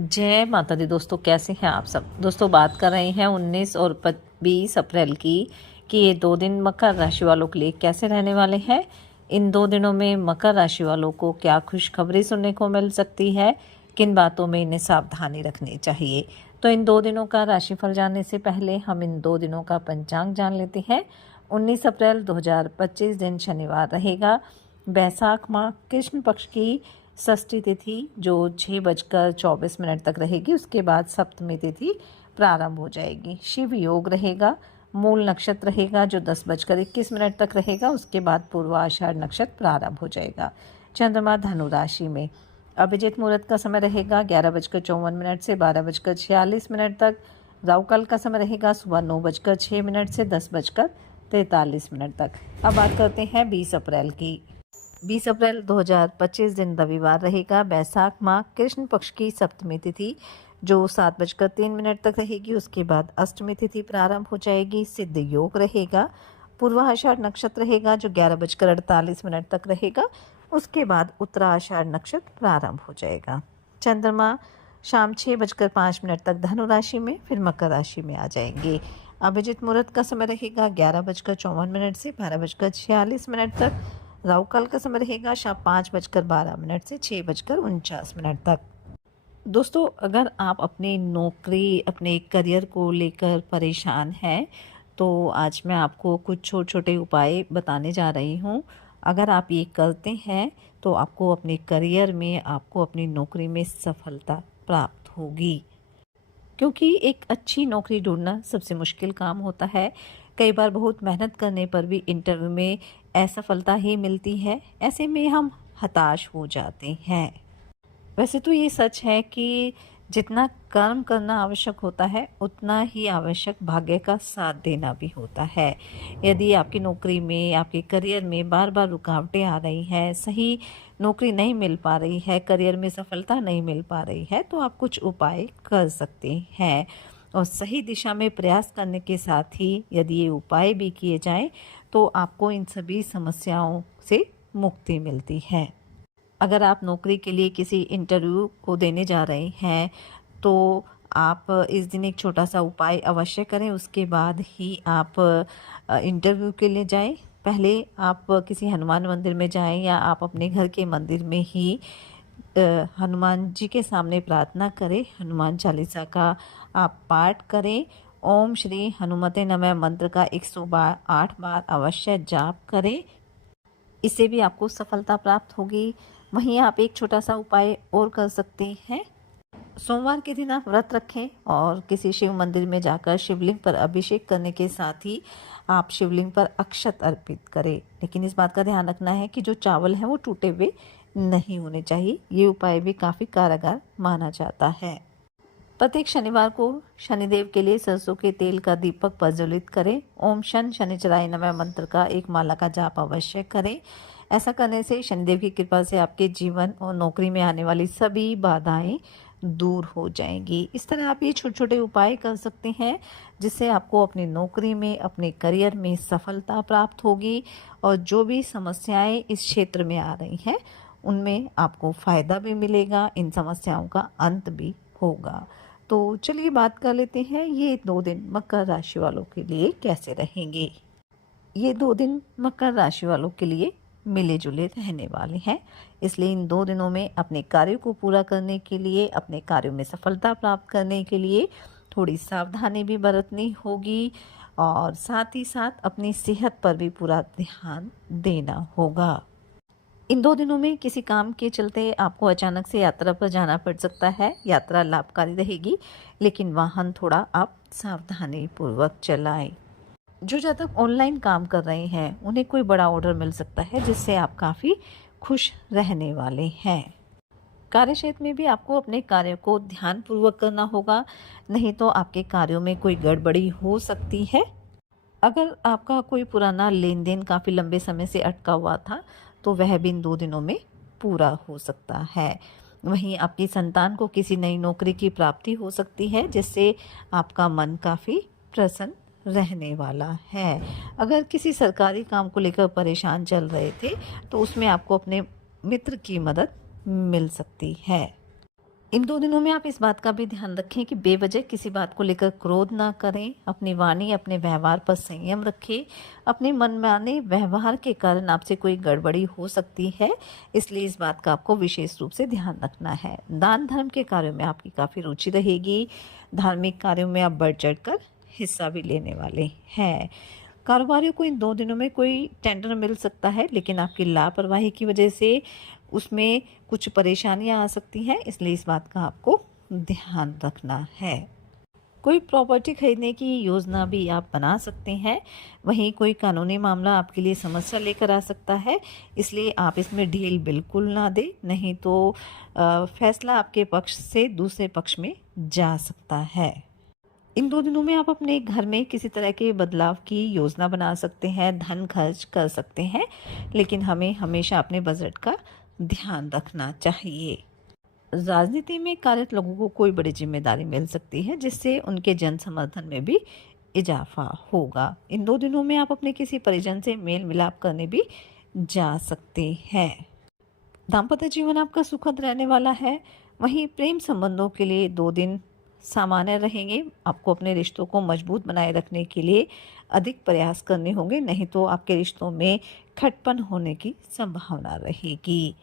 जय माता दी। दोस्तों कैसे हैं आप सब। दोस्तों बात कर रहे हैं 19 और 20 अप्रैल की कि ये 2 दिन मकर राशि वालों के लिए कैसे रहने वाले हैं। इन 2 दिनों में मकर राशि वालों को क्या खुशखबरी सुनने को मिल सकती है, किन बातों में इन्हें सावधानी रखनी चाहिए। तो इन 2 दिनों का राशिफल जानने से पहले हम इन 2 दिनों का पंचांग जान लेते हैं। 19 अप्रैल 2025 दिन शनिवार रहेगा। बैसाख माह कृष्ण पक्ष की षष्ठी तिथि जो 6:24 तक रहेगी। उसके बाद सप्तमी तिथि प्रारंभ हो जाएगी। शिव योग रहेगा। मूल नक्षत्र रहेगा जो 10:21 तक रहेगा। उसके बाद पूर्वाषाढ़ नक्षत्र प्रारंभ हो जाएगा। चंद्रमा धनु राशि में। अभिजीत मुहूर्त का समय रहेगा 11:54 से 12:46 तक। राहु काल का समय रहेगा सुबह 9:06 से 10:43 तक। अब बात करते हैं 20 अप्रैल की। 20 अप्रैल 2025 दिन रविवार रहेगा। बैसाख माह कृष्ण पक्ष की सप्तमी तिथि जो 7:03 तक रहेगी। उसके बाद अष्टमी तिथि प्रारंभ हो जाएगी। सिद्ध योग रहेगा। पूर्वाषाढ़ नक्षत्र रहेगा जो 11:48 तक रहेगा। उसके बाद उत्तराषाढ़ नक्षत्र प्रारंभ हो जाएगा। चंद्रमा शाम 6:05 तक धनु राशि में फिर मकर राशि में आ जाएंगे। अभिजीत मुहूर्त का समय रहेगा 11:54 से 12:46 तक। राहु काल का समय रहेगा शाम 5:12 से 6:49 तक। दोस्तों अगर आप अपनी नौकरी अपने करियर को लेकर परेशान हैं तो आज मैं आपको कुछ छोटे छोटे उपाय बताने जा रही हूँ। अगर आप ये करते हैं तो आपको अपने करियर में आपको अपनी नौकरी में सफलता प्राप्त होगी, क्योंकि एक अच्छी नौकरी ढूंढना सबसे मुश्किल काम होता है। कई बार बहुत मेहनत करने पर भी इंटरव्यू में असफलता ही मिलती है। ऐसे में हम हताश हो जाते हैं। वैसे तो ये सच है कि जितना कर्म करना आवश्यक होता है उतना ही आवश्यक भाग्य का साथ देना भी होता है। यदि आपकी नौकरी में आपके करियर में बार बार रुकावटें आ रही हैं, सही नौकरी नहीं मिल पा रही है, करियर में सफलता नहीं मिल पा रही है, तो आप कुछ उपाय कर सकते हैं। और सही दिशा में प्रयास करने के साथ ही यदि ये उपाय भी किए जाएं तो आपको इन सभी समस्याओं से मुक्ति मिलती है। अगर आप नौकरी के लिए किसी इंटरव्यू को देने जा रहे हैं तो आप इस दिन एक छोटा सा उपाय अवश्य करें। उसके बाद ही आप इंटरव्यू के लिए जाएं। पहले आप किसी हनुमान मंदिर में जाएं या आप अपने घर के मंदिर में ही हनुमान जी के सामने प्रार्थना करें। हनुमान चालीसा का आप पाठ करें। ओम श्री हनुमते नमः मंत्र का 108 बार अवश्य जाप करें। इससे भी आपको सफलता प्राप्त होगी। वहीं आप एक छोटा सा उपाय और कर सकते हैं। सोमवार के दिन आप व्रत रखें और किसी शिव मंदिर में जाकर शिवलिंग पर अभिषेक करने के साथ ही आप शिवलिंग पर अक्षत अर्पित करें। लेकिन इस बात का ध्यान रखना है कि जो चावल है वो टूटे हुए नहीं होने चाहिए। ये उपाय भी काफ़ी कारगर माना जाता है। प्रत्येक शनिवार को शनिदेव के लिए सरसों के तेल का दीपक प्रज्वलित करें। ओम शन शनिचराय नमः मंत्र का एक माला का जाप अवश्य करें। ऐसा करने से शनिदेव की कृपा से आपके जीवन और नौकरी में आने वाली सभी बाधाएं दूर हो जाएंगी। इस तरह आप ये छोटे छोटे उपाय कर सकते हैं जिससे आपको अपनी नौकरी में अपने करियर में सफलता प्राप्त होगी और जो भी समस्याएं इस क्षेत्र में आ रही हैं उनमें आपको फ़ायदा भी मिलेगा, इन समस्याओं का अंत भी होगा। तो चलिए बात कर लेते हैं ये 2 दिन मकर राशि वालों के लिए कैसे रहेंगे। ये 2 दिन मकर राशि वालों के लिए मिले जुले रहने वाले हैं। इसलिए इन 2 दिनों में अपने कार्यों को पूरा करने के लिए, अपने कार्यों में सफलता प्राप्त करने के लिए थोड़ी सावधानी भी बरतनी होगी और साथ ही साथ अपनी सेहत पर भी पूरा ध्यान देना होगा। इन 2 दिनों में किसी काम के चलते आपको अचानक से यात्रा पर जाना पड़ सकता है। यात्रा लाभकारी रहेगी लेकिन वाहन थोड़ा आप सावधानी पूर्वक चलाएं। जो जातक ऑनलाइन काम कर रहे हैं उन्हें कोई बड़ा ऑर्डर मिल सकता है जिससे आप काफ़ी खुश रहने वाले हैं। कार्यक्षेत्र में भी आपको अपने कार्य को ध्यानपूर्वक करना होगा, नहीं तो आपके कार्यों में कोई गड़बड़ी हो सकती है। अगर आपका कोई पुराना लेन देन काफ़ी लंबे समय से अटका हुआ था तो वह भी इन 2 दिनों में पूरा हो सकता है। वहीं आपकी संतान को किसी नई नौकरी की प्राप्ति हो सकती है जिससे आपका मन काफ़ी प्रसन्न रहने वाला है। अगर किसी सरकारी काम को लेकर परेशान चल रहे थे तो उसमें आपको अपने मित्र की मदद मिल सकती है। इन 2 दिनों में आप इस बात का भी ध्यान रखें कि बेवजह किसी बात को लेकर क्रोध ना करें, अपनी वाणी, अपने व्यवहार पर संयम रखें। अपने मनमाने व्यवहार के कारण आपसे कोई गड़बड़ी हो सकती है, इसलिए इस बात का आपको विशेष रूप से ध्यान रखना है। दान धर्म के कार्यों में आपकी काफ़ी रुचि रहेगी। धार्मिक कार्यों में आप बढ़-चढ़ कर हिस्सा भी लेने वाले हैं। कारोबारियों को इन 2 दिनों में कोई टेंडर मिल सकता है, लेकिन आपकी लापरवाही की वजह से उसमें कुछ परेशानियां आ सकती हैं, इसलिए इस बात का आपको ध्यान रखना है। कोई प्रॉपर्टी खरीदने की योजना भी आप बना सकते हैं। वहीं कोई कानूनी मामला आपके लिए समस्या लेकर आ सकता है, इसलिए आप इसमें ढील बिल्कुल ना दें, नहीं तो फैसला आपके पक्ष से दूसरे पक्ष में जा सकता है। इन 2 दिनों में आप अपने घर में किसी तरह के बदलाव की योजना बना सकते हैं, धन खर्च कर सकते हैं, लेकिन हमें हमेशा अपने बजट का ध्यान रखना चाहिए। राजनीति में कार्यरत लोगों को कोई बड़ी जिम्मेदारी मिल सकती है, जिससे उनके जन समर्थन में भी इजाफा होगा। इन 2 दिनों में आप अपने किसी परिजन से मेल मिलाप करने भी जा सकते हैं। दाम्पत्य जीवन आपका सुखद रहने वाला है। वहीं प्रेम संबंधों के लिए 2 दिन सामान्य रहेंगे। आपको अपने रिश्तों को मजबूत बनाए रखने के लिए अधिक प्रयास करने होंगे, नहीं तो आपके रिश्तों में खटपन होने की संभावना रहेगी।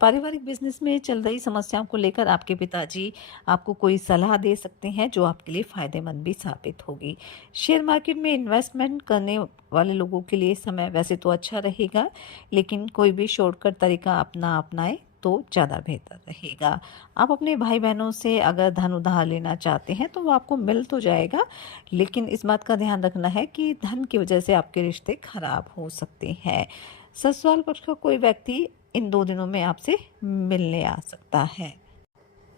पारिवारिक बिजनेस में चल रही समस्याओं को लेकर आपके पिताजी आपको कोई सलाह दे सकते हैं, जो आपके लिए फ़ायदेमंद भी साबित होगी। शेयर मार्केट में इन्वेस्टमेंट करने वाले लोगों के लिए समय वैसे तो अच्छा रहेगा, लेकिन कोई भी शॉर्टकट तरीका अपनाए तो ज़्यादा बेहतर रहेगा। आप अपने भाई बहनों से अगर धन उधार लेना चाहते हैं तो वो आपको मिल तो जाएगा, लेकिन इस बात का ध्यान रखना है कि धन की वजह से आपके रिश्ते खराब हो सकते हैं। ससुराल पक्ष का कोई व्यक्ति इन 2 दिनों में आपसे मिलने आ सकता है।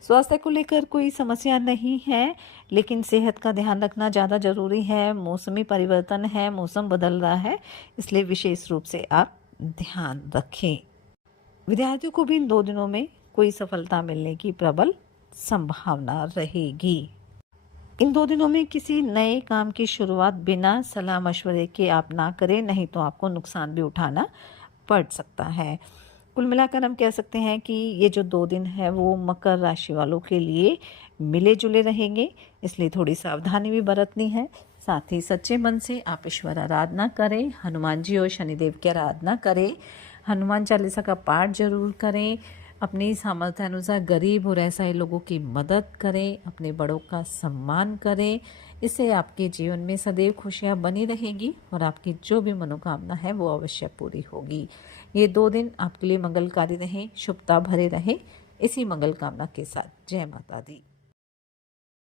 स्वास्थ्य को लेकर कोई समस्या नहीं है, लेकिन सेहत का ध्यान रखना ज़्यादा ज़रूरी है। मौसमी परिवर्तन है, मौसम बदल रहा है, इसलिए विशेष रूप से आप ध्यान रखें। विद्यार्थियों को भी इन 2 दिनों में कोई सफलता मिलने की प्रबल संभावना रहेगी। इन 2 दिनों में किसी नए काम की शुरुआत बिना सलाह मशवरे के आप ना करें, नहीं तो आपको नुकसान भी उठाना पड़ सकता है। कुल मिलाकर हम कह सकते हैं कि ये जो 2 दिन है वो मकर राशि वालों के लिए मिले जुले रहेंगे, इसलिए थोड़ी सावधानी भी बरतनी है। साथ ही सच्चे मन से आप ईश्वर आराधना करें, हनुमान जी और शनिदेव की आराधना करें, हनुमान चालीसा का पाठ जरूर करें, अपनी सामर्थ्य अनुसार गरीब और असहाय लोगों की मदद करें, अपने बड़ों का सम्मान करें। इससे आपके जीवन में सदैव खुशियां बनी रहेगी और आपकी जो भी मनोकामना है वो अवश्य पूरी होगी। ये 2 दिन आपके लिए मंगलकारी रहें, शुभता भरे रहें। इसी मंगल कामना के साथ जय माता दी।